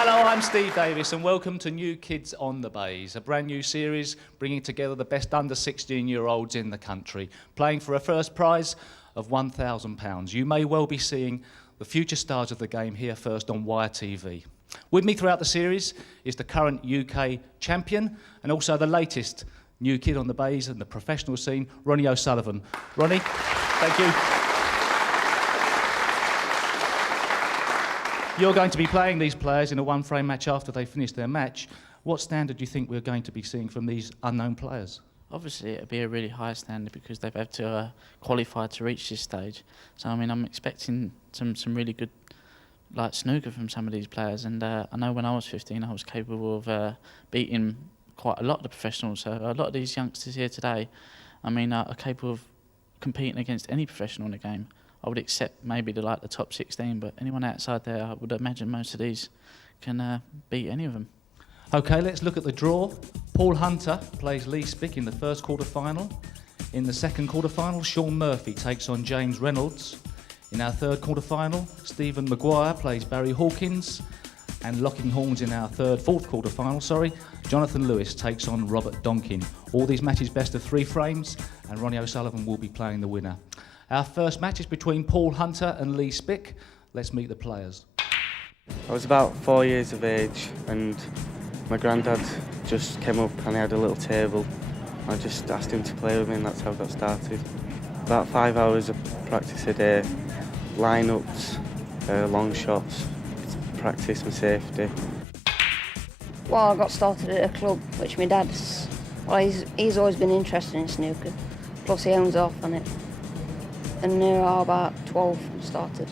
Hello, I'm Steve Davis and welcome to New Kids on the Bays, a brand new series bringing together the best under 16-year-olds in the country, playing for a first prize of £1,000. You may well be seeing the future stars of the game here first on Wire TV. With me throughout the series is the current UK champion and also the latest new kid on the Bays and the professional scene, Ronnie O'Sullivan. Ronnie, thank you. You're going to be playing these players in a one-frame match after they finish their match. What standard do you think we're going to be seeing from these unknown players? Obviously, it'll be a really high standard because they've had to qualify to reach this stage. So, I mean, I'm expecting some really good, like, snooker from some of these players. And I know when I was 15, I was capable of beating quite a lot of the professionals. So a lot of these youngsters here today, I mean, are capable of competing against any professional in the game. I would accept maybe the top 16, but anyone outside there, I would imagine most of these can beat any of them. OK, let's look at the draw. Paul Hunter plays Lee Spick in the first quarter-final. In the second quarter-final, Sean Murphy takes on James Reynolds. In our third quarter-final, Stephen Maguire plays Barry Hawkins. And locking horns in our fourth quarter-final, Jonathan Lewis takes on Robert Donkin. All these matches best of 3 frames, and Ronnie O'Sullivan will be playing the winner. Our first match is between Paul Hunter and Lee Spick. Let's meet the players. I was about 4 years of age and my granddad just came up and he had a little table. I just asked him to play with me and that's how I got started. About 5 hours of practice a day, line-ups, long shots, practice my safety. Well, I got started at a club which my dad's, he's always been interested in snooker, plus he owns off on it. And there are about 12 and started.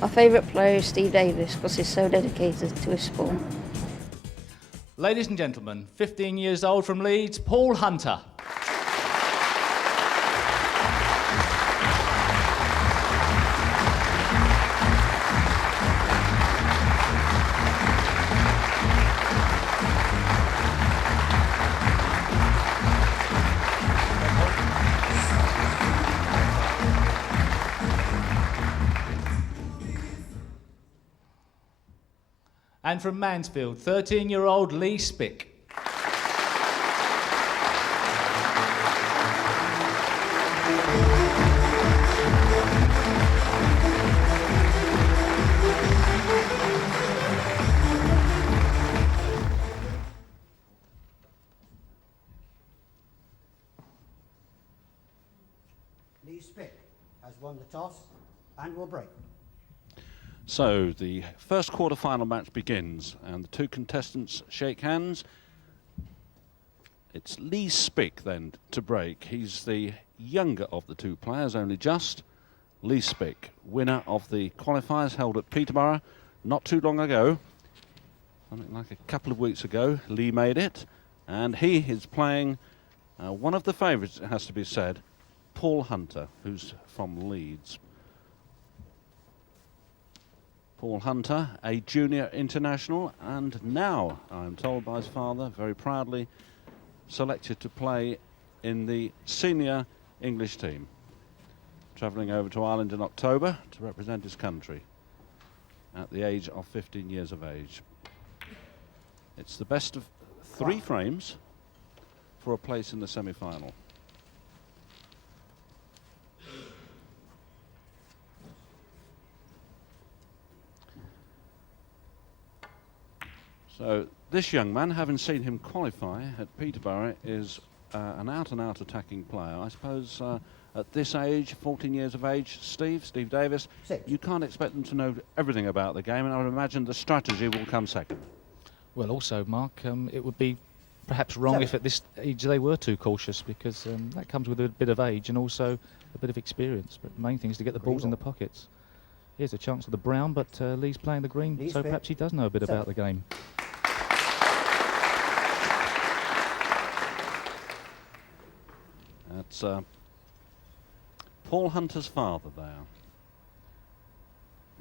My favourite player is Steve Davis because he's so dedicated to his sport. Ladies and gentlemen, 15 years old from Leeds, Paul Hunter. And from Mansfield, 13-year-old Lee Spick. Lee Spick has won the toss and will break. So the first quarter-final match begins and the two contestants shake hands. It's Lee Spick then to break. He's the younger of the two players, only just. Lee Spick, winner of the qualifiers held at Peterborough not too long ago. Something like a couple of weeks ago, Lee made it. And he is playing one of the favourites, it has to be said, Paul Hunter, who's from Leeds. Paul Hunter, a junior international, and now, I'm told by his father, very proudly selected to play in the senior English team. Travelling over to Ireland in October to represent his country at the age of 15 years of age. It's the best of 3 frames for a place in the semi-final. So this young man, having seen him qualify at Peterborough, is an out-and-out attacking player. I suppose at this age, 14 years of age, Steve Davis, you can't expect them to know everything about the game, and I would imagine the strategy will come second. Well, also, Mark, it would be perhaps wrong if at this age they were too cautious, because that comes with a bit of age and also a bit of experience. But the main thing is to get the balls in the pockets. Here's a chance for the brown, but Lee's playing the green, so perhaps he does know a bit about the game. That's Paul Hunter's father there.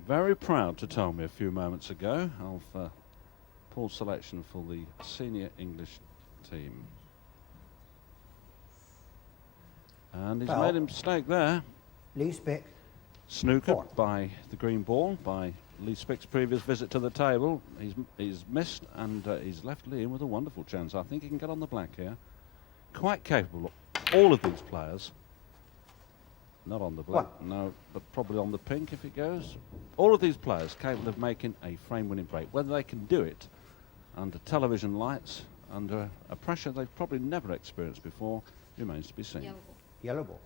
Very proud to tell me a few moments ago of Paul's selection for the senior English team. And he's made a mistake there. Lee Spick. Snookered by the green ball by Lee Spick's previous visit to the table. He's missed, and he's left Lee in with a wonderful chance. I think he can get on the black here. Quite capable, all of these players. Not on the black, no, but probably on the pink if it goes. All of these players capable of making a frame-winning break. Whether they can do it under television lights, under a pressure they've probably never experienced before, remains to be seen. Yellow ball.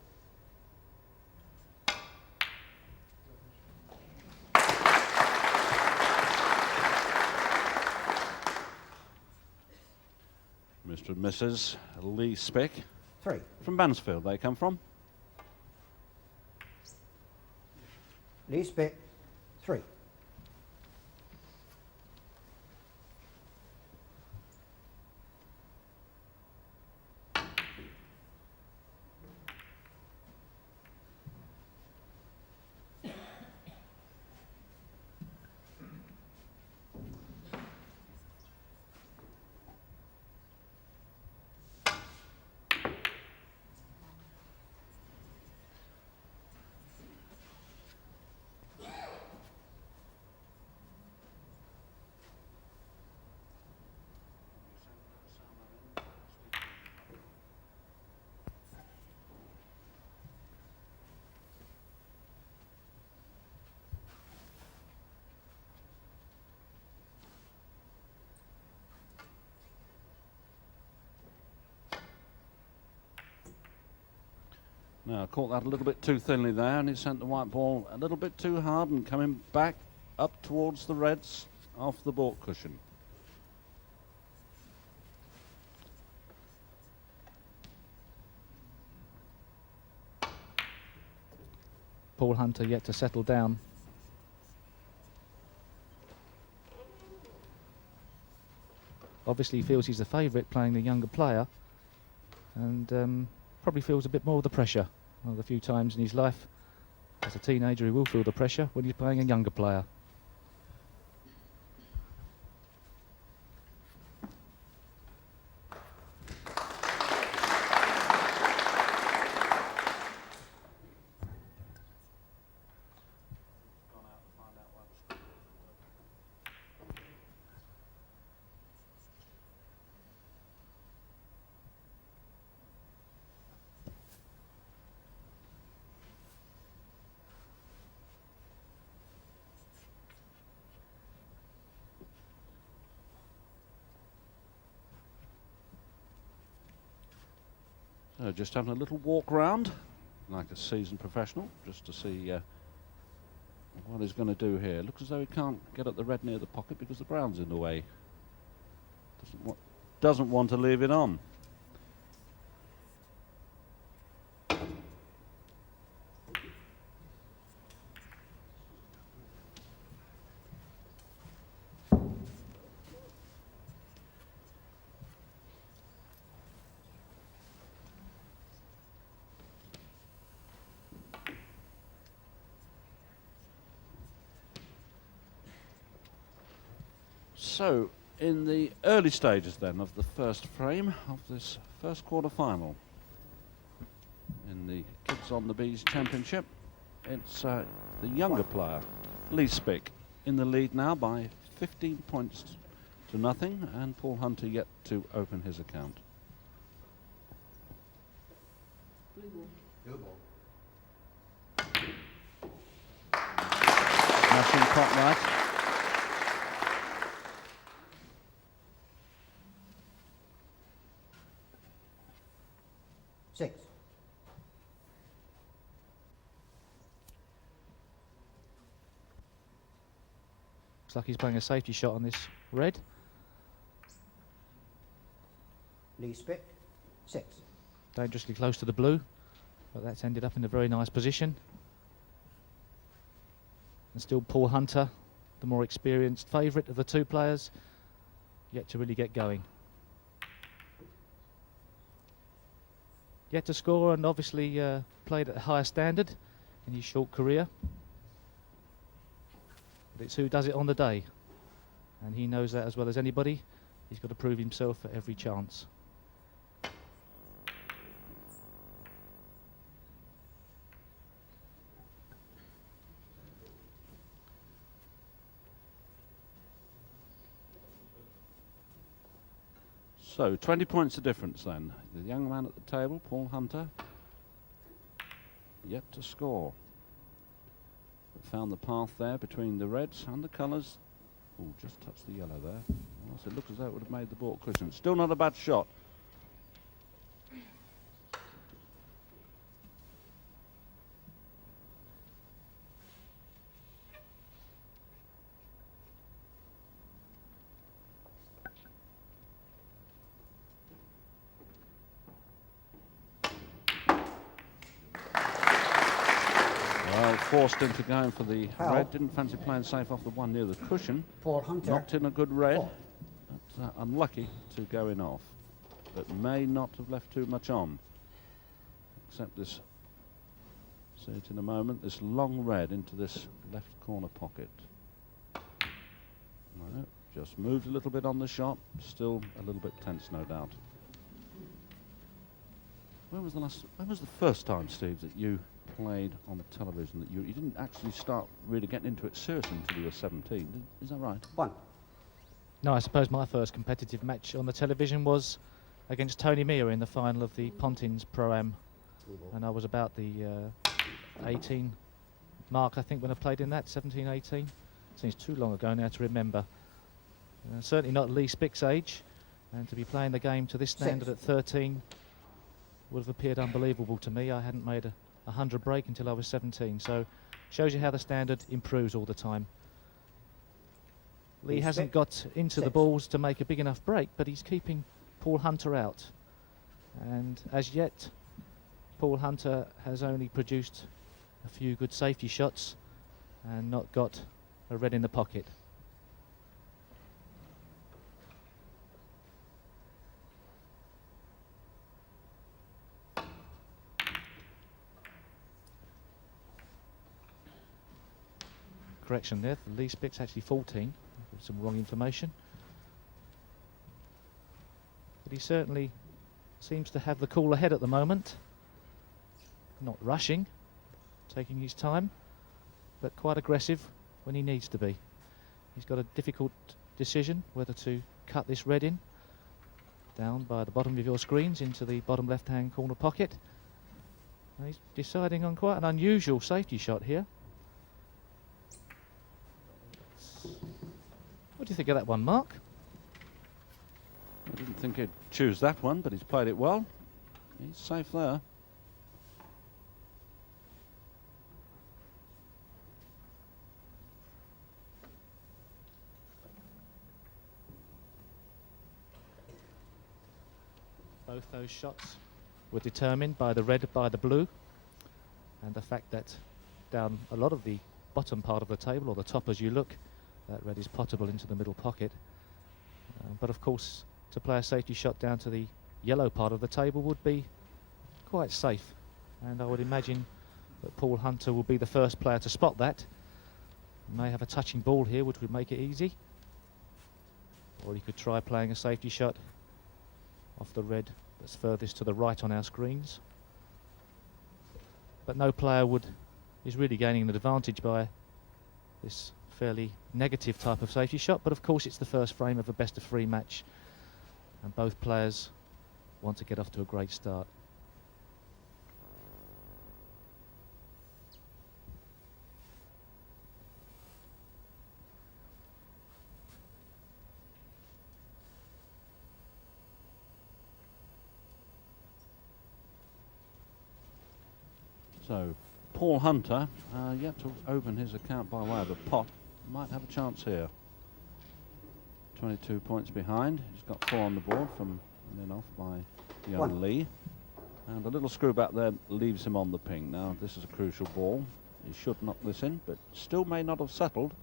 Mr. and Mrs. Lee Spick. 3. From Mansfield they come from. Lee Spick, 3. Now, caught that a little bit too thinly there, and he sent the white ball a little bit too hard and coming back up towards the reds off the baulk cushion. Paul Hunter yet to settle down. Obviously he feels he's the favourite playing the younger player, and probably feels a bit more of the pressure. Well, a few times in his life as a teenager he will feel the pressure when he's playing a younger player. So just having a little walk round, like a seasoned professional, just to see what he's going to do here. Looks as though he can't get at the red near the pocket because the brown's in the way. Doesn't want to leave it on. So, in the early stages then of the first frame of this first quarter-final in the Kids on the Bees Championship, it's the younger player, Lee Spick, in the lead now by 15 points to nothing, and Paul Hunter yet to open his account. Blue ball. Smashing pot right. Six. Looks like he's playing a safety shot on this red. Lee Spick, 6. Dangerously close to the blue, but that's ended up in a very nice position. And still Paul Hunter, the more experienced favourite of the two players, yet to really get going. Yet to score, and obviously played at a higher standard in his short career. But it's who does it on the day, and he knows that as well as anybody. He's got to prove himself at every chance. So 20 points the difference then. The young man at the table, Paul Hunter, yet to score. But found the path there between the reds and the colours. Oh, just touched the yellow there. Well, it looked as though it would have made the ball cushion. Still not a bad shot. Forced into going for the red. Didn't fancy playing safe off the one near the cushion. Paul Hunter. Knocked in a good red. But, unlucky to go in off. But may not have left too much on. Except this, see it in a moment, this long red into this left corner pocket. No, just moved a little bit on the shot. Still a little bit tense, no doubt. When was the first time, Steve, that you played on television, that you didn't actually start really getting into it seriously until you were 17? Is that right? One. No, I suppose my first competitive match on the television was against Tony Mia in the final of the Pontins Pro-Am, and I was about the 18 mark, I think, when I played in that, 17, 18. Seems too long ago now to remember. Certainly not Lee Spick's age, and to be playing the game to this standard at 13 would have appeared unbelievable to me. I hadn't made a 100 break until I was 17, so shows you how the standard improves all the time. Lee hasn't got into the balls to make a big enough break, but he's keeping Paul Hunter out. And as yet, Paul Hunter has only produced a few good safety shots and not got a red in the pocket. Correction there, Lee Spick's actually 14. Some wrong information. But he certainly seems to have the cooler head at the moment. Not rushing, taking his time, but quite aggressive when he needs to be. He's got a difficult decision whether to cut this red in, down by the bottom of your screens into the bottom left-hand corner pocket. And he's deciding on quite an unusual safety shot here. What do you think of that one, Mark? I didn't think he'd choose that one, but he's played it well. He's safe there. Both those shots were determined by the red, by the blue, and the fact that down a lot of the bottom part of the table, or the top as you look, that red is potable into the middle pocket. But of course, to play a safety shot down to the yellow part of the table would be quite safe. And I would imagine that Paul Hunter will be the first player to spot that. He may have a touching ball here, which would make it easy. Or he could try playing a safety shot off the red that's furthest to the right on our screens. But no player is really gaining an advantage by this fairly negative type of safety shot, but of course it's the first frame of a best-of-3 match, and both players want to get off to a great start. So Paul Hunter, yet to open his account by way of a pot, might have a chance here. 22 points behind. He's got 4 on the board from and then off by young Lee. And a little screw back there leaves him on the ping. Now this is a crucial ball. He should knock this in, but still may not have settled.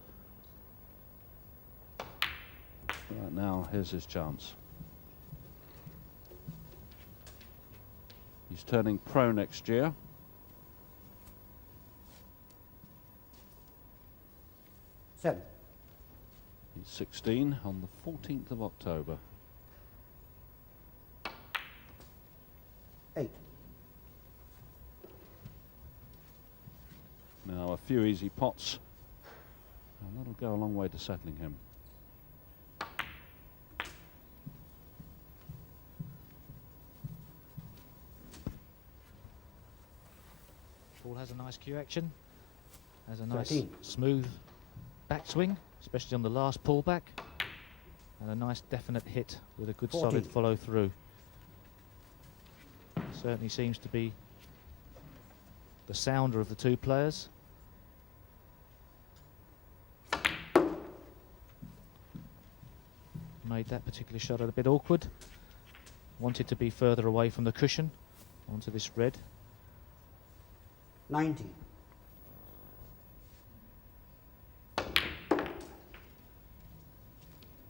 Right now, here's his chance. He's turning pro next year. Seven. He's 16 on the 14th of October. 8. Now a few easy pots, and that'll go a long way to settling him. Paul has a nice cue action, has a nice 13. smooth backswing, especially on the last pullback, and a nice definite hit with a good 14. solid follow through. Certainly seems to be the sounder of the two players. Made that particular shot a bit awkward. Wanted to be further away from the cushion onto this red. 19.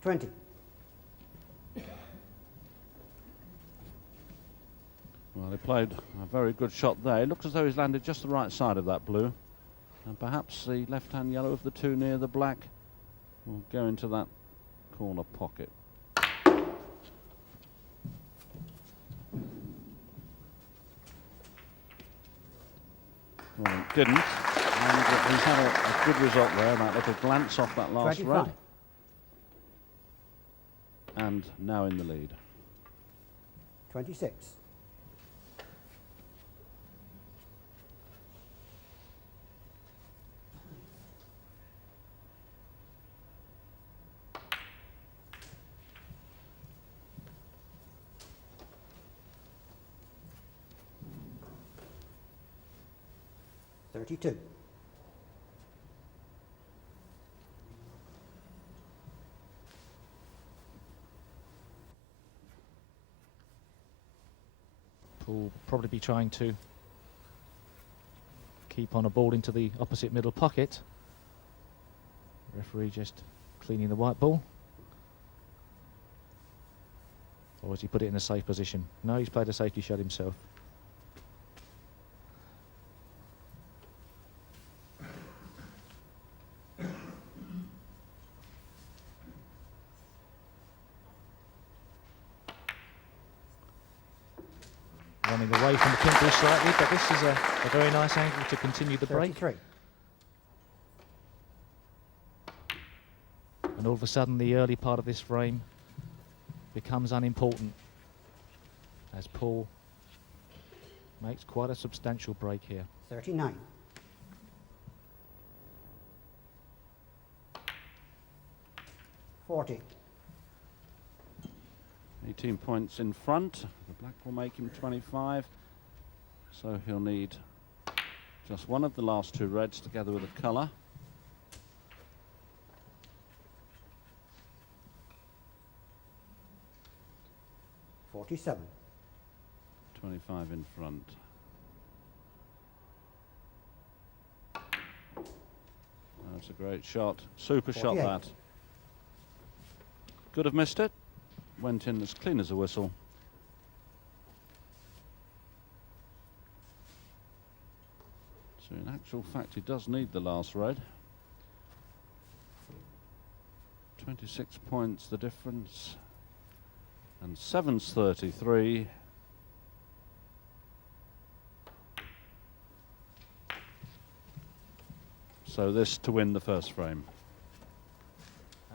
$20. Well, he played a very good shot there. It looks as though he's landed just the right side of that blue. And perhaps the left-hand yellow of the two near the black will go into that corner pocket. Well, it didn't. And he's had a good result there, that little glance off that last 25. red. And now in the lead. 26. $32. Will probably be trying to keep on a ball into the opposite middle pocket. Referee just cleaning the white ball. Or has he put it in a safe position? No, he's played a safety shot himself. Running away from the pink ball slightly, but this is a very nice angle to continue the break. 33. And all of a sudden the early part of this frame becomes unimportant as Paul makes quite a substantial break here. 39. $40. 18 points in front. The black will make him 25. So he'll need just one of the last two reds together with a colour. $47. 25 in front. That's a great shot. Super shot 48. that. Could have missed it. Went in as clean as a whistle. So in actual fact he does need the last red. 26 points the difference. And 7's 33. So this to win the first frame.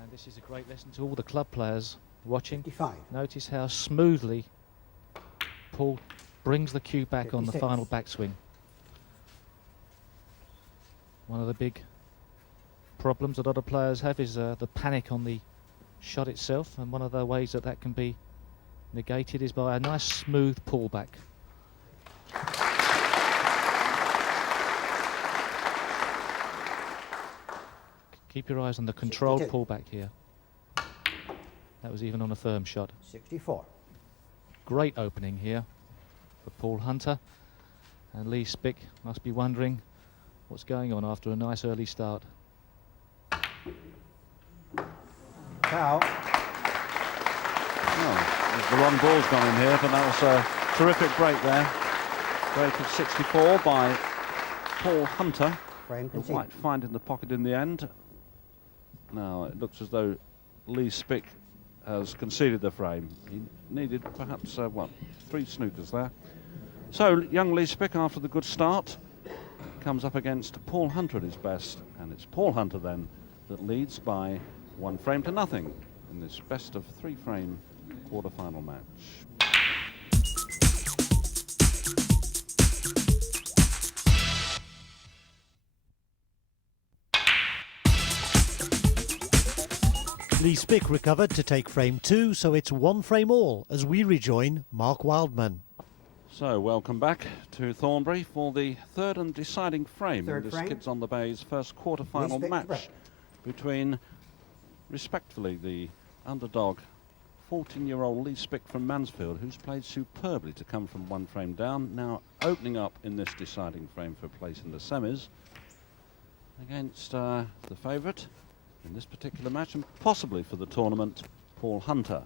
And this is a great lesson to all the club players watching. 55. Notice how smoothly Paul brings the cue back on the 56. final backswing. One of the big problems a lot of players have is the panic on the shot itself, and one of the ways that that can be negated is by a nice smooth pullback. Keep your eyes on the controlled 62. pullback here. That was even on a firm shot. 64. Great opening here for Paul Hunter, and Lee Spick must be wondering what's going on after a nice early start. Cow. Oh, the wrong ball's gone in here, but that was a terrific break there. Break of 64 by Paul Hunter. Frame The conceded. white find in the pocket in the end. Now it looks as though Lee Spick has conceded the frame. He needed perhaps, 3 snookers there. So young Lee Spick, after the good start, comes up against Paul Hunter at his best, and it's Paul Hunter then that leads by 1 frame to nothing in this best of 3 frame quarter-final match. Lee Spick recovered to take frame 2, so it's 1 frame all as we rejoin Mark Wildman. So, welcome back to Thornbury for the third and deciding frame Third in this frame. Kids on the Bay's first quarter-final Lee Spick to match break. between, respectfully, the underdog 14-year-old Lee Spick from Mansfield, who's played superbly to come from 1 frame down, now opening up in this deciding frame for place in the semis against the favourite in this particular match, and possibly for the tournament, Paul Hunter.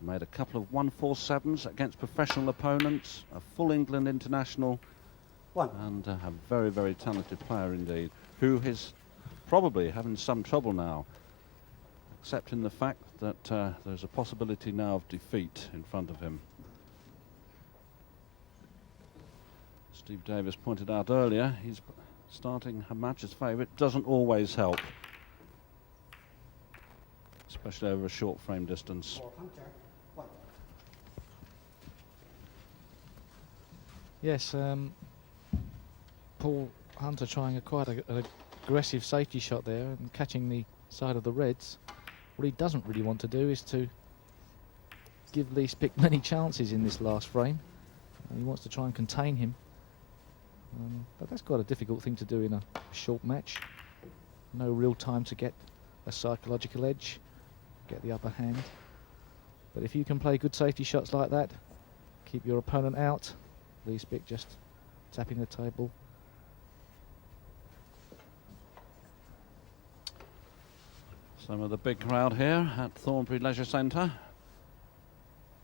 Made a couple of 1-4-7s against professional opponents, a full England international, and a very, very talented player indeed, who is probably having some trouble now, accepting the fact that there's a possibility now of defeat in front of him. Steve Davis pointed out earlier, he's starting a match as favourite doesn't always help, especially over a short frame distance. Yes, Paul Hunter trying quite an aggressive safety shot there and catching the side of the reds. What he doesn't really want to do is to give Lee Spick many chances in this last frame. He wants to try and contain him. But that's quite a difficult thing to do in a short match. No real time to get a psychological edge, get the upper hand. But if you can play good safety shots like that, keep your opponent out. Lee Spick just tapping the table. Some of the big crowd here at Thornbury Leisure Centre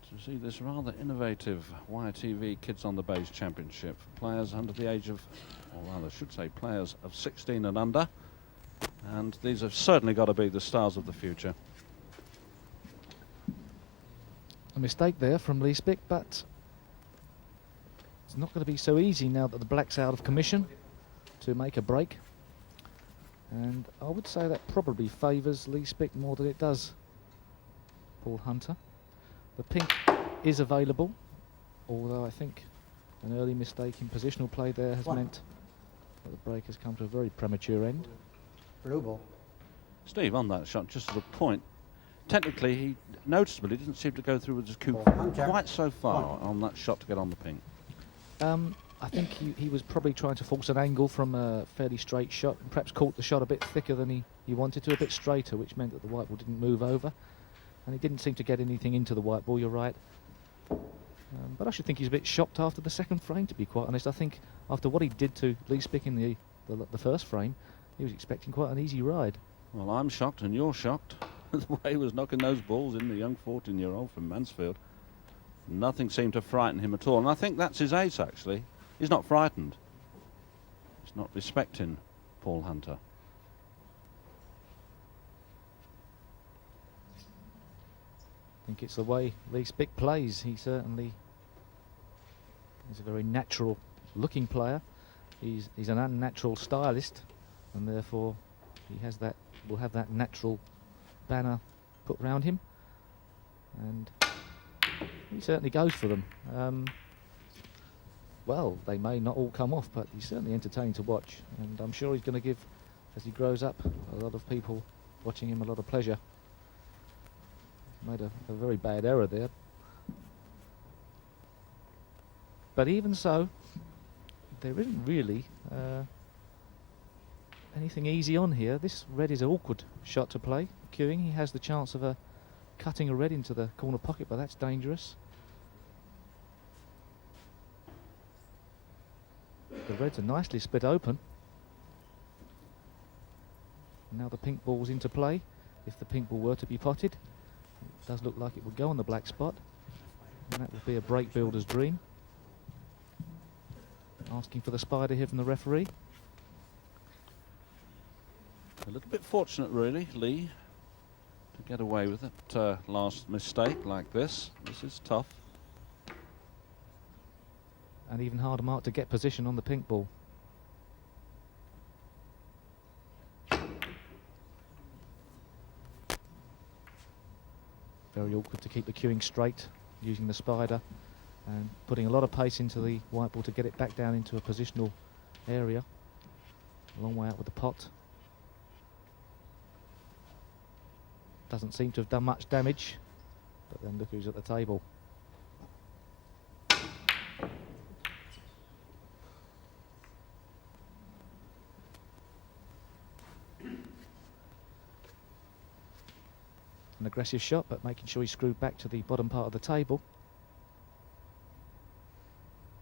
to see this rather innovative YTV Kids on the Bays Championship. Players under the age of, or rather I should say players of 16 and under. And these have certainly got to be the stars of the future. A mistake there from Lee Spick, but it's not going to be so easy now that the black's out of commission to make a break. And I would say that probably favours Lee Spick more than it does Paul Hunter. The pink is available, although I think an early mistake in positional play there has meant that the break has come to a very premature end. Blue ball. Steve, on that shot, just to the point, technically he noticeably didn't seem to go through with his coup quite so far on that shot to get on the pink. I think he was probably trying to force an angle from a fairly straight shot and perhaps caught the shot a bit thicker than he wanted to, a bit straighter, which meant that the white ball didn't move over. And he didn't seem to get anything into the white ball, you're right. But I should think he's a bit shocked after the second frame, to be quite honest. I think after what he did to Lee Spick in the first frame, he was expecting quite an easy ride. Well, I'm shocked and you're shocked. The way he was knocking those balls in, the young 14-year-old from Mansfield. Nothing seemed to frighten him at all. And I think that's his ace, actually. He's not frightened. He's not respecting Paul Hunter. I think it's the way Lee Spick plays. He certainly is a very natural looking player. He's an unnatural stylist, and therefore he has that, will have that natural banner put round him, and he certainly goes for them. Well, they may not all come off, but he's certainly entertaining to watch, and I'm sure he's going to give, as he grows up, a lot of people watching him a lot of pleasure. Made a very bad error there. But even so, there isn't really anything easy on here. This red is an awkward shot to play. Queuing, he has the chance of cutting a red into the corner pocket, but that's dangerous. The reds are nicely split open. Now the pink ball's into play. If the pink ball were to be potted, it does look like it would go on the black spot, and that would be a break builder's dream. Asking for the spider here from the referee. A little bit fortunate, really, Lee, to get away with it. Last mistake like this. This is tough. And even harder mark to get position on the pink ball. Very awkward to keep the queuing straight, using the spider and putting a lot of pace into the white ball to get it back down into a positional area. A long way out with the pot. Doesn't seem to have done much damage. But then look who's at the table. An aggressive shot, but making sure he's screwed back to the bottom part of the table.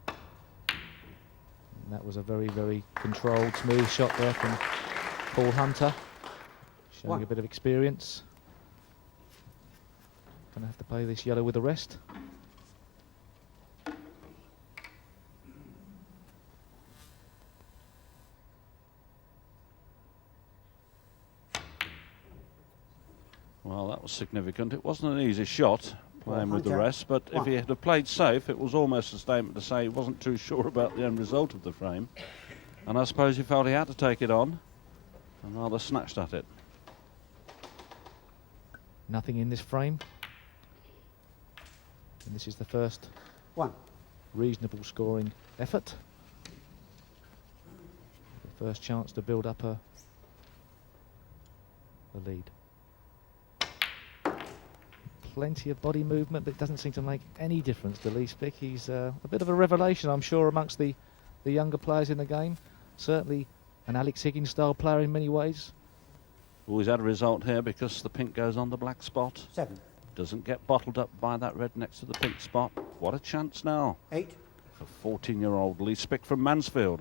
And that was a very, very controlled, smooth shot there from Paul Hunter, showing a bit of experience. Gonna have to play this yellow with the rest. Well, that was significant. It wasn't an easy shot playing with the rest, but if he had have played safe, it was almost a statement to say he wasn't too sure about the end result of the frame. And I suppose he felt he had to take it on and rather snatched at it. Nothing in this frame. And this is the first reasonable scoring effort. The first chance to build up a lead. Plenty of body movement, but it doesn't seem to make any difference to Lee Spick. He's a bit of a revelation, I'm sure, amongst the younger players in the game. Certainly an Alex Higgins style player in many ways. Always had a result here because the pink goes on the black spot. 7. Doesn't get bottled up by that red next to the pink spot. What a chance now 8. for 14-year-old Lee Spick from Mansfield.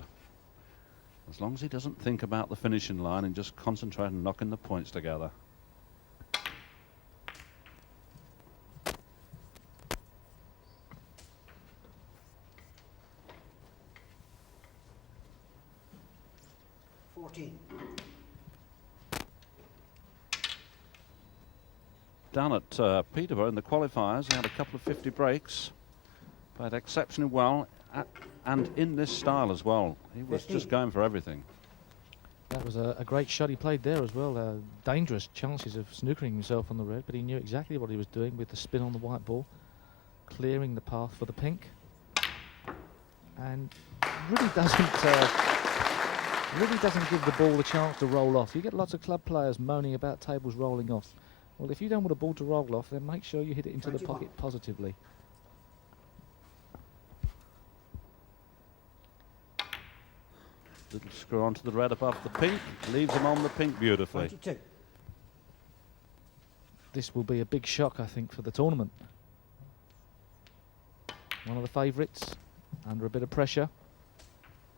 As long as he doesn't think about the finishing line and just concentrate on knocking the points together. Down at Peterborough in the qualifiers, he had a couple of 50 breaks, played exceptionally well, and in this style as well. He was just going for everything. That was a great shot he played there as well. Dangerous chances of snookering himself on the red, but he knew exactly what he was doing with the spin on the white ball, clearing the path for the pink, and really doesn't give the ball a chance to roll off. You get lots of club players moaning about tables rolling off. Well, if you don't want a ball to roll off, then make sure you hit it into the pocket positively. Little screw onto the red above the pink, leaves him on the pink beautifully. 22. This will be a big shock, I think, for the tournament. One of the favourites, under a bit of pressure.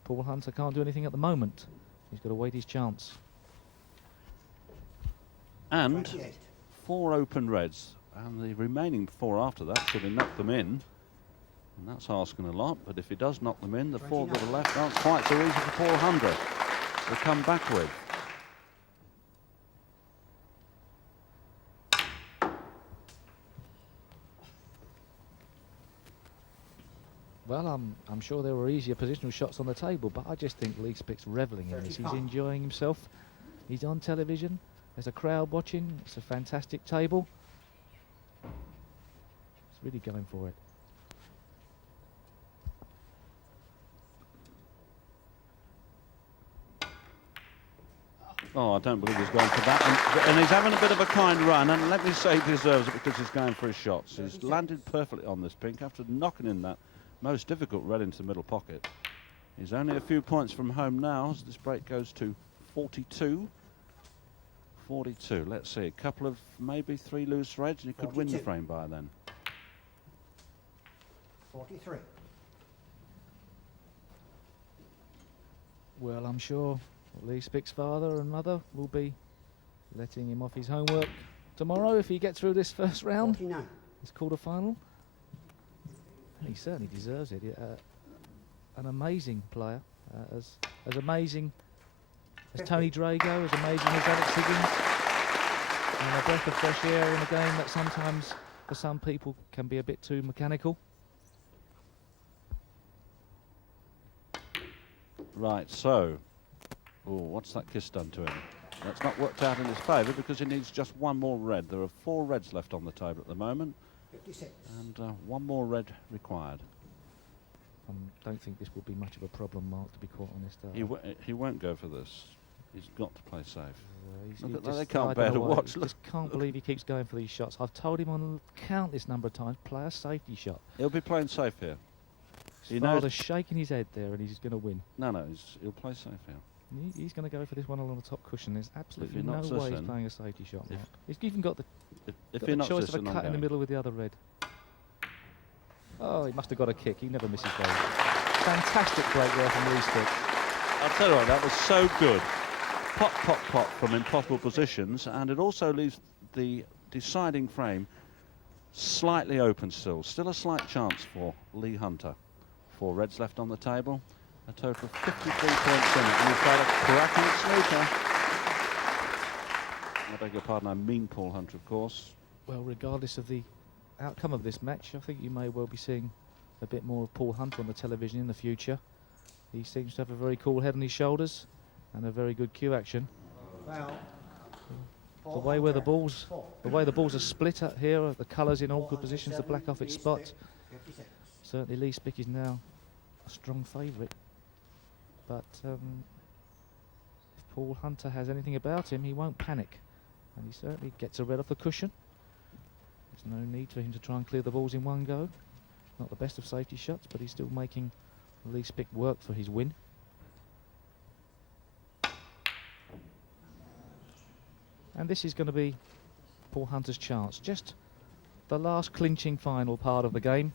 Paul Hunter can't do anything at the moment. He's got to wait his chance. And 28. 4 open reds, and the remaining 4 after that should he knock them in. And that's asking a lot, but if he does knock them in, the 4 that are left aren't quite so easy for Paul Hunter to come back with. Well, I'm sure there were easier positional shots on the table, but I just think Lee Spick's revelling in this. He's enjoying himself. He's on television. There's a crowd watching. It's a fantastic table. He's really going for it. Oh, I don't believe he's going for that. And he's having a bit of a kind run, and let me say he deserves it because he's going for his shots. He's landed perfectly on this pink after knocking in that most difficult red into the middle pocket. He's only a few points from home now as this break goes to 42. 42. Let's see, a couple of maybe 3 loose reds and he could win the frame by then. 43. Well, I'm sure Lee Spick's father and mother will be letting him off his homework tomorrow if he gets through this first round, 49. this quarter-final. And he certainly deserves it. An amazing player, as amazing as Tony Drago, as amazing as Alex Higgins, and a breath of fresh air in a game that sometimes, for some people, can be a bit too mechanical. Right, so, what's that kiss done to him? That's not worked out in his favour because he needs just 1 more red. There are 4 reds left on the table at the moment, 56. and 1 more red required. I don't think this will be much of a problem, Mark, to be quite honest. He won't go for this. He's got to play safe. Look at that, just they can't sliding bear to away. watch. Look, Just can't believe he keeps going for these shots. I've told him on countless number of times, play a safety shot. he'll be playing safe here. His father's shaking his head there, and he's going to win. No, he'll play safe here. He's going to go for this one along the top cushion. There's absolutely you're no not way he's certain, playing a safety shot. Mark. He's even got the, If got you're the not choice of a certain, I'm cut in the going. middle with the other red. Oh, he must have got a kick. He never misses those. Fantastic break there from Lee Stick. I'll tell you what, that was so good. Pop, pop, pop from impossible positions, and it also leaves the deciding frame slightly open still. Still a slight chance for Lee Hunter. 4 reds left on the table. A total of 53 points in it, and he's got a cracking snooker. I beg your pardon, I mean Paul Hunter, of course. Well, regardless of the outcome of this match, I think you may well be seeing a bit more of Paul Hunter on the television in the future. He seems to have a very cool head on his shoulders and a very good cue action. Well, The way the balls are split up here, the colours in all good positions, the black off its spot. 56. Certainly Lee Spick is now a strong favourite. But if Paul Hunter has anything about him, he won't panic. And he certainly gets a red off the cushion. There's no need for him to try and clear the balls in one go. Not the best of safety shots, but he's still making Lee Spick work for his win. And this is going to be Paul Hunter's chance. Just the last clinching final part of the game.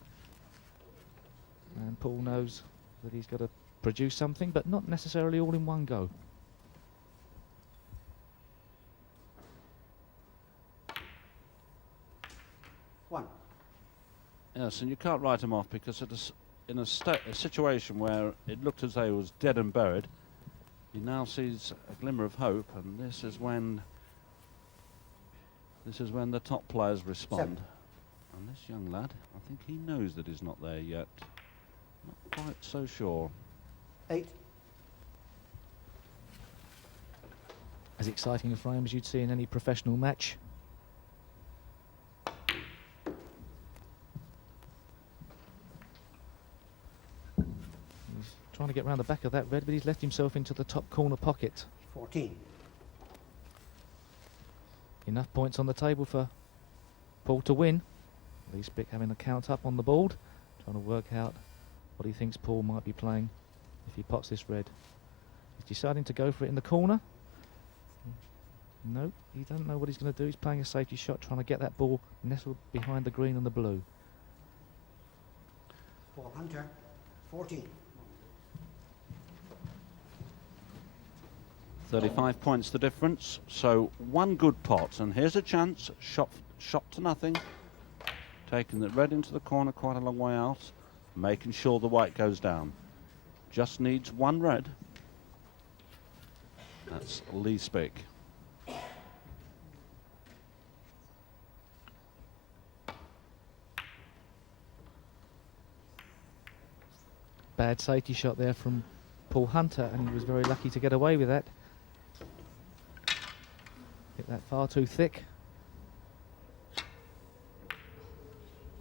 And Paul knows that he's got to produce something, but not necessarily all in one go. One. Yes, and you can't write him off because in a situation where it looked as though he was dead and buried, he now sees a glimmer of hope, and this is when the top players respond. 7. And this young lad, I think he knows that he's not there yet. Not quite so sure. 8. As exciting a frame as you'd see in any professional match. He's trying to get round the back of that red, but he's left himself into the top corner pocket. 14. Enough points on the table for Paul to win. Lee Spick having the count up on the board, trying to work out what he thinks Paul might be playing if he pots this red. He's deciding to go for it in the corner. No, he doesn't know what he's going to do. He's playing a safety shot, trying to get that ball nestled behind the green and the blue. Paul Hunter. 14. 35 points the difference, so one good pot, and here's a chance. Shot to nothing. Taking the red into the corner quite a long way out, making sure the white goes down. Just needs one red. That's Lee Spick. Bad safety shot there from Paul Hunter, and he was very lucky to get away with that. Hit that far too thick.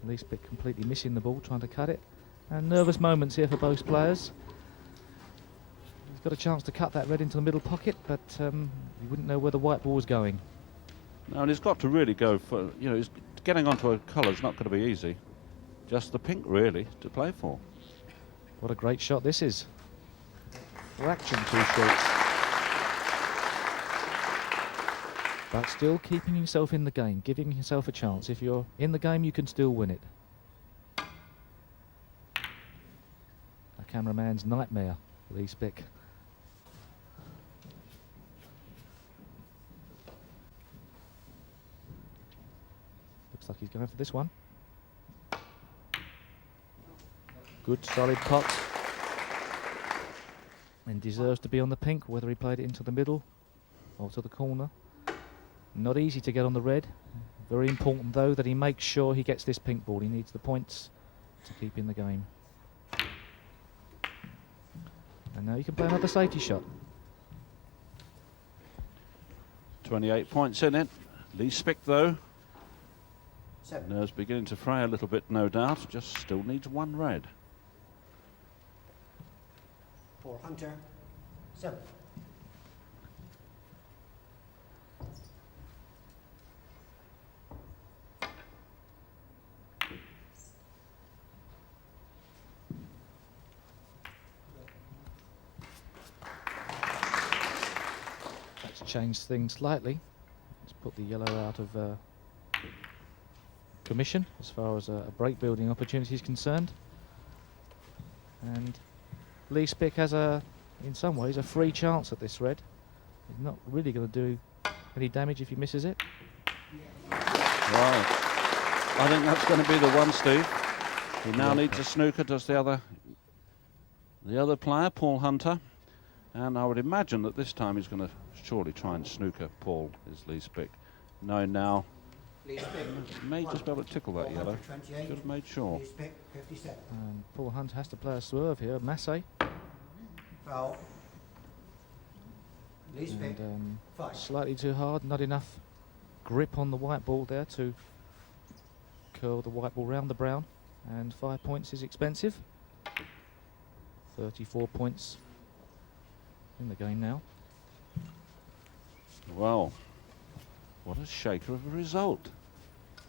Lee Spick completely missing the ball, trying to cut it. And nervous moments here for both players. He's got a chance to cut that red into the middle pocket, but you wouldn't know where the white ball was going. No, and he's got to really go for, he's getting onto a colour's not going to be easy. Just the pink, really, to play for. What a great shot this is. Fraction too short. But still keeping himself in the game, giving himself a chance. If you're in the game, you can still win it. A cameraman's nightmare, Lee Spick. Looks like he's going for this one. Good solid pot. And deserves to be on the pink, whether he played it into the middle or to the corner. Not easy to get on the red. Very important, though, that he makes sure he gets this pink ball. He needs the points to keep in the game. And now you can play another safety shot. 28 points in it. Lee Spick, though. 7. Nerves beginning to fray a little bit, no doubt. Just still needs one red. Paul Hunter. 7. change things slightly. Let's put the yellow out of commission as far as a break building opportunity is concerned. And Lee Spick has in some ways, a free chance at this red. He's not really going to do any damage if he misses it. Right. I think that's going to be the one, Steve. He now needs a snooker, does the other player, Paul Hunter. And I would imagine that this time he's going to surely try and snooker Paul, is Lee Spick. Knowing now, may just be able to tickle that yellow. Just made sure. And Paul Hunter has to play a swerve here, Massey. Foul. And slightly too hard, not enough grip on the white ball there to curl the white ball round the brown. And 5 points is expensive. 34 points in the game now. Well, what a shaker of a result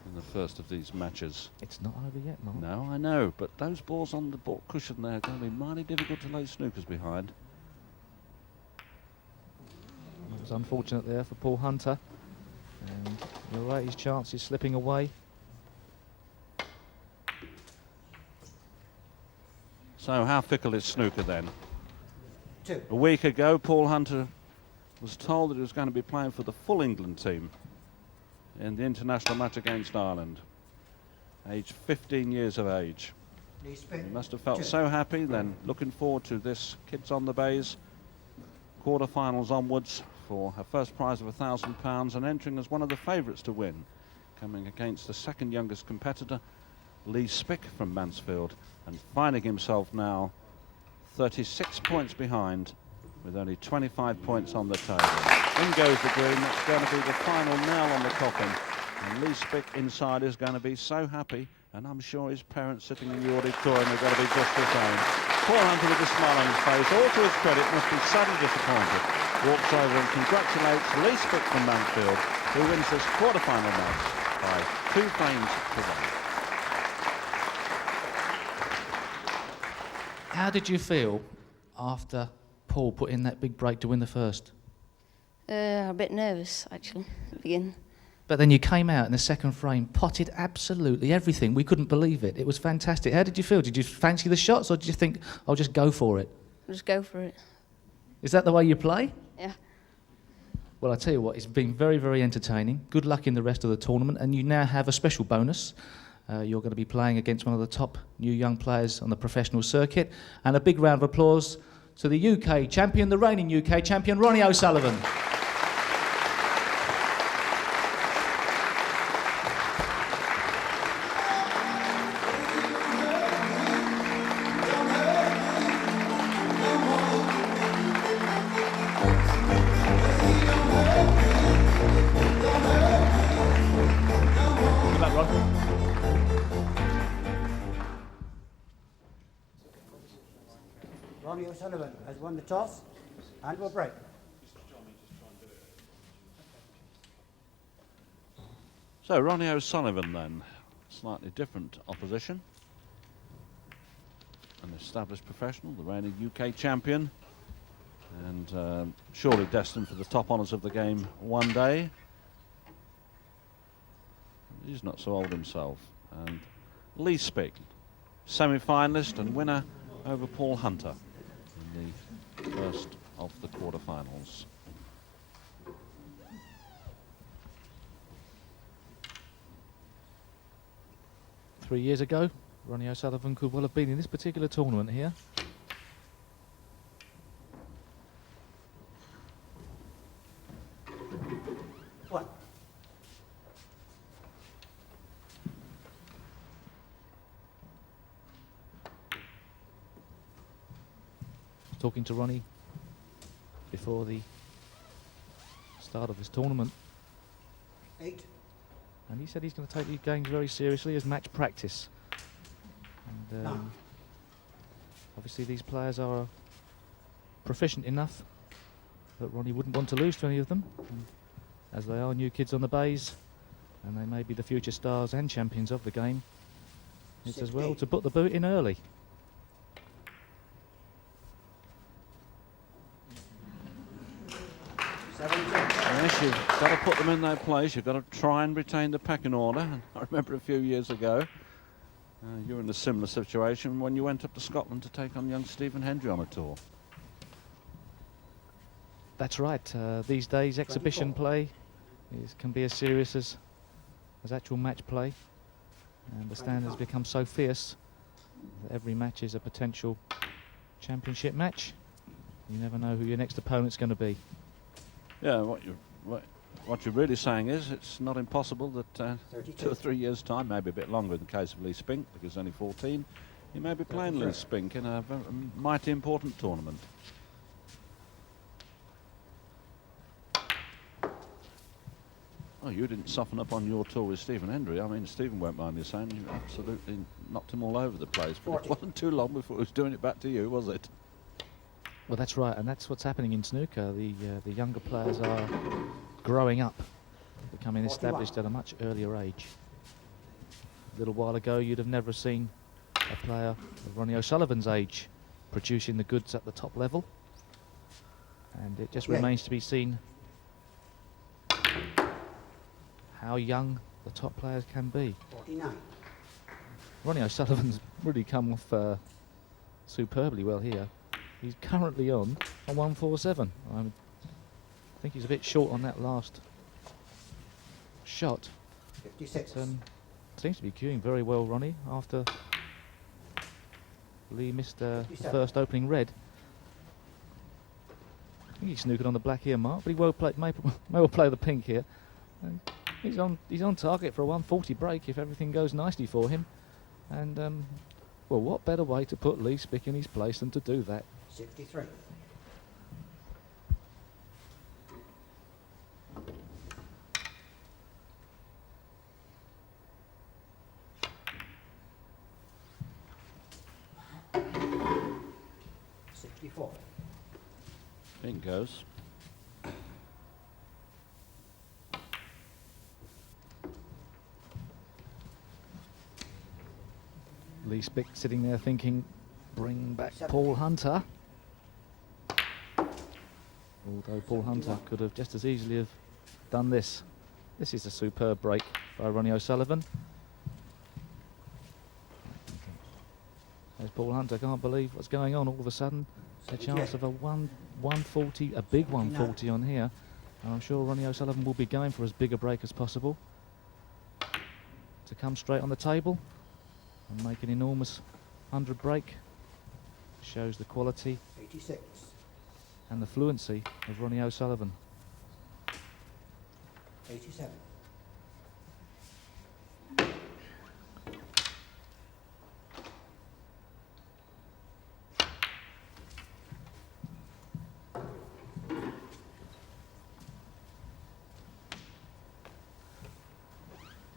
in the first of these matches. It's not over yet, Mark. No, I know, but those balls on the ball cushion there are going to be mighty difficult to lay snookers behind. It was unfortunate there for Paul Hunter. And you're right, his chance is slipping away. So how fickle is snooker then? 2. A week ago, Paul Hunter was told that he was going to be playing for the full England team in the international match against Ireland, aged 15 years of age. He must have felt so happy, then looking forward to this Kids on the Bays quarter-finals onwards for her first prize of £1,000 and entering as one of the favourites to win, coming against the second youngest competitor, Lee Spick from Mansfield, and finding himself now 36 points behind with only 25 points on the table. In goes the green. That's going to be the final nail on the coffin. And Lee Spick inside is going to be so happy, and I'm sure his parents sitting in the auditorium are going to be just the same. Paul Hunter with a smile on his face, all to his credit, must be sadly disappointed. Walks over and congratulates Lee Spick from Mansfield, who wins this quarter-final match by 2 frames to 1. How did you feel after Paul put in that big break to win the first? A bit nervous, actually, at the beginning. But then you came out in the second frame, potted absolutely everything. We couldn't believe it. It was fantastic. How did you feel? Did you fancy the shots, or did you think, I'll just go for it? Just go for it. Is that the way you play? Yeah. Well, I tell you what, it's been very, very entertaining. Good luck in the rest of the tournament, and you now have a special bonus. You're going to be playing against one of the top new young players on the professional circuit. And a big round of applause to the UK champion, the reigning UK champion, Ronnie O'Sullivan. Good luck, Ron. Ronnie O'Sullivan has won the toss and will break. So Ronnie O'Sullivan then, slightly different opposition. An established professional, the reigning UK champion, and surely destined for the top honours of the game one day. He's not so old himself. And Lee Spick, semi-finalist and winner over Paul Hunter in the first of the quarter-finals. Three years ago, Ronnie O'Sullivan could well have been in this particular tournament here. One. Talking to Ronnie before the start of this tournament, 8. and he said he's going to take these games very seriously as match practice. And Nine. obviously these players are proficient enough that Ronnie wouldn't want to lose to any of them, as they are new kids on the bays, and they may be the future stars and champions of the game. It's as well 16. to put the boot in early. Seven. put them in their place. You've got to try and retain the pecking order. And I remember a few years ago, you were in a similar situation when you went up to Scotland to take on young Stephen Hendry on a tour. That's right. These days, exhibition play can be as serious as actual match play. And the standards become so fierce that every match is a potential championship match. You never know who your next opponent's going to be. Yeah, what you're really saying is it's not impossible that 2 or 3 years' time, maybe a bit longer in the case of Lee Spink, because he's only 14, he may be playing Lee Spink in a mighty important tournament. Oh, you didn't soften up on your tour with Stephen Hendry. I mean, Stephen won't mind me saying you absolutely knocked him all over the place. But it wasn't too long before he was doing it back to you, was it? Well, that's right, and that's what's happening in snooker. The younger players are growing up, becoming established at a much earlier age. A little while ago, you'd have never seen a player of Ronnie O'Sullivan's age producing the goods at the top level. And it just remains to be seen how young the top players can be. 49. Ronnie O'Sullivan's really come off superbly well here. He's currently on a 147. I think he's a bit short on that last shot. 56. Seems to be queuing very well, Ronnie, after Lee missed the first opening red. I think he's snookered on the black here, Mark, but he may well play the pink here. He's on target for a 140 break if everything goes nicely for him. And well, what better way to put Lee Spick in his place than to do that? 63. In goes. Lee Spick sitting there thinking, bring back Paul Hunter. Although Paul Hunter could have just as easily have done this. This is a superb break by Ronnie O'Sullivan. As Paul Hunter can't believe what's going on all of a sudden. A chance of a 140, a big 140 on here. And I'm sure Ronnie O'Sullivan will be going for as big a break as possible to come straight on the table and make an enormous 100 break. Shows the quality 86. and the fluency of Ronnie O'Sullivan. 87.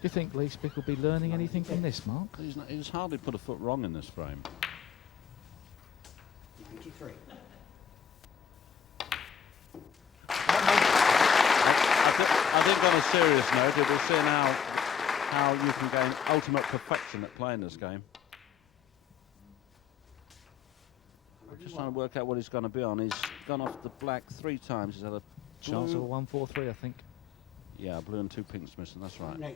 Do you think Lee Spick will be learning anything from this, Mark? He's hardly put a foot wrong in this frame. 93. I think on a serious note, we'll see now how you can gain ultimate perfection at playing this game. I'm just trying to work out what he's going to be on. He's gone off the black 3 times. He's had a Chance of a blue. 143, I think. Yeah, blue and 2 pinks missing, that's right. 108.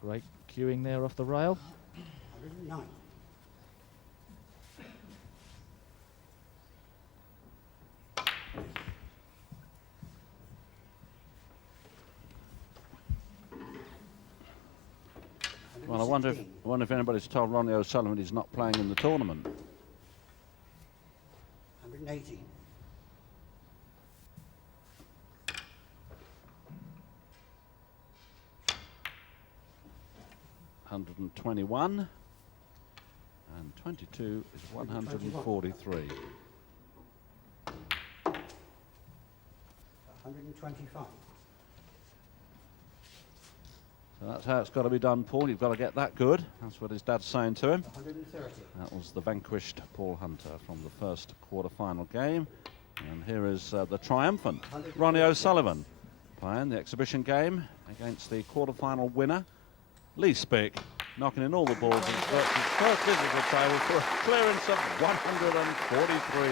Great queuing there off the rail. 109. Well, I wonder if anybody's told Ronnie O'Sullivan he's not playing in the tournament. 180. 121 and 22 is 143. 125. So that's how it's got to be done, Paul. You've got to get that good. That's what his dad's saying to him. 130. That was the vanquished Paul Hunter from the first quarter-final game. And here is the triumphant Ronnie O'Sullivan playing the exhibition game against the quarter-final winner, Lee Spick, knocking in all the balls and strokes his first visit to the table for a clearance of 143.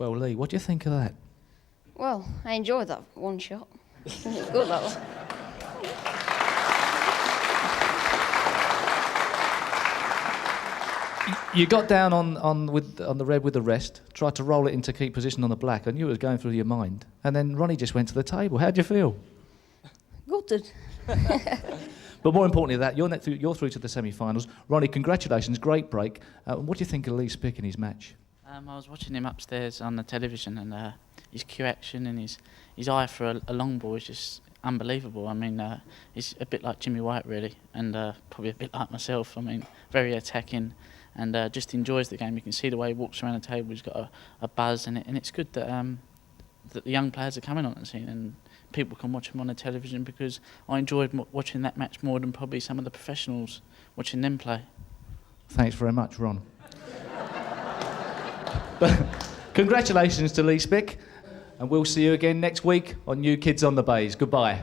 Well, Lee, what do you think of that? Well, I enjoyed that one shot. It was good, that one. You got down on the red with the rest, tried to roll it into keep position on the black. I knew it was going through your mind. And then Ronnie just went to the table. How'd you feel? Gutted. But more importantly than that, you're through to the semi-finals. Ronnie, congratulations, great break. What do you think of Lee Spick in his match? I was watching him upstairs on the television, and his cue action and his eye for a long ball is just unbelievable. I mean, he's a bit like Jimmy White, really, and probably a bit like myself. I mean, very attacking, and just enjoys the game. You can see the way he walks around the table. He's got a buzz in it, and it's good that that the young players are coming on the scene and people can watch him on the television, because I enjoyed watching that match more than probably some of the professionals watching them play. Thanks very much, Ron. Congratulations to Lee Spick, and we'll see you again next week on New Kids on the Bays. Goodbye.